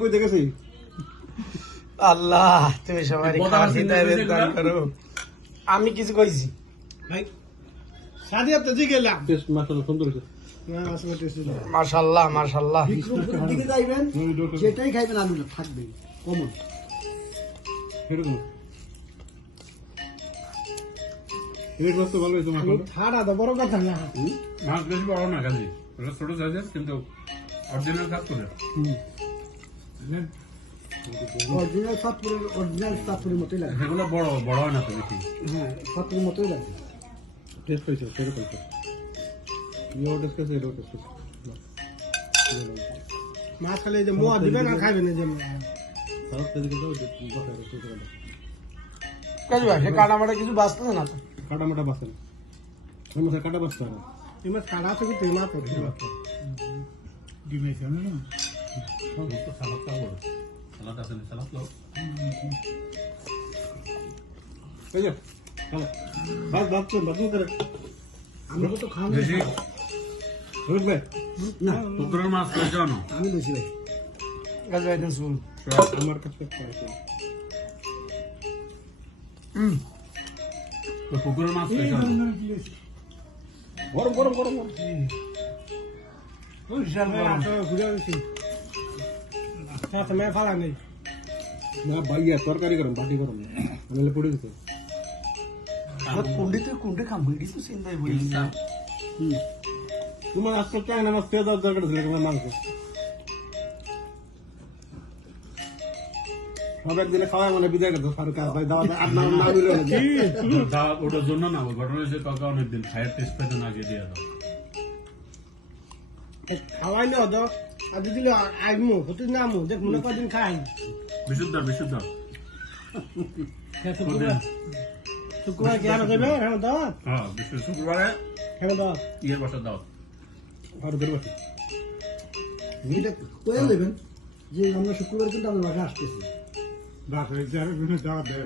কই দেখেছি আল্লাহ তুমি সবাই খাবার দিতে দান করো আমি কিছু কইছি ভাই সাদিয়া তো দিকে লাগ টেস্ট মাশাআল্লাহ সুন্দর হয়েছে মাশাআল্লাহ মাশাআল্লাহ বিক্রমপুরের দিকে যাইবেন সেটাই খাইবেন আমি না থাকবে কমন এরকম এই মাছ তো ভালো হয়েছে মাছ ঠাড়া তো বড় কথা না মাছ বেশি বড় না কাজে ওটা ছোট সাইজের কিন্তু অরিজিনাল কাজ করে অরিজিনাল সাতপুরের মতোই লাগে সেগুলো বড় বড় হয় না তো বেশি হ্যাঁ সাতপুরের মতোই লাগে টেস্ট হয়েছে সেরকম ইও টেস্ট আছে এটাও টেস্ট আছে মাছ খালি যে মোয়া দিবেন আর খাইবেন এই জন্য সাউথ থেকে দাও বসায় একটু করে কাজ ভাই সে কাটা মাটা কিছু বাঁচতেছে না তো কাটা মাটা বাসেন ওই মাছের কাটা বাসতে হবে এই মাছ কাটা আছে কিন্তু এই মাছ পড়ছে ডিমেছে না সালাদ খাবো সালাদ আছে না সালাদ খাও এই যে বাস বাস তো বাস করে আমি তো খাওয়া বেশি রোজ ভাই না পুকুরের মাছ খেয়েছ না আমি বেশি ভাই কাজ ভাই দেন শুন আমার কাছে পাইছে পুকুরের মাছ খেয়েছ না গরম গরম গরম ঘুরে গেছি মেয়ে ফালা নেই না ভাইয়া তরকারি গরম বাটি গরম নাহলে পড়ে গেছে কুন্ডি খাম বিড়ি তো চিন্তাই বলি তোমার আজকে চাই না মাছ খেয়ে যাওয়ার দরকার ছিল তোমার মাংস সব একদিনে খাওয়াই মানে বিদায় করতো ফারুক ভাই দাওয়া আর না না দিল ওটার জন্য না ঘটনা হয়েছে কাউকে অনেকদিন খায়ের টেস্ট পেতে না আগে দিয়ে দাও খাওয়াই না তো আর যদি আইমু হতে না আমু দেখ মনে কদিন খাই বিশুদ্ধ বিশুদ্ধ শুক্রবার কি আর দেবে হ্যাঁ দাও হ্যাঁ বিশুদ্ধ শুক্রবারে হ্যাঁ দাও ইয়ের বছর দাও ফারুকের বাসা এটা কয়ে দেবেন যে আমরা শুক্রবার কিন্তু আমরা বাসা আসতেছি বাস হয়েছে আর দাওয়া দেবে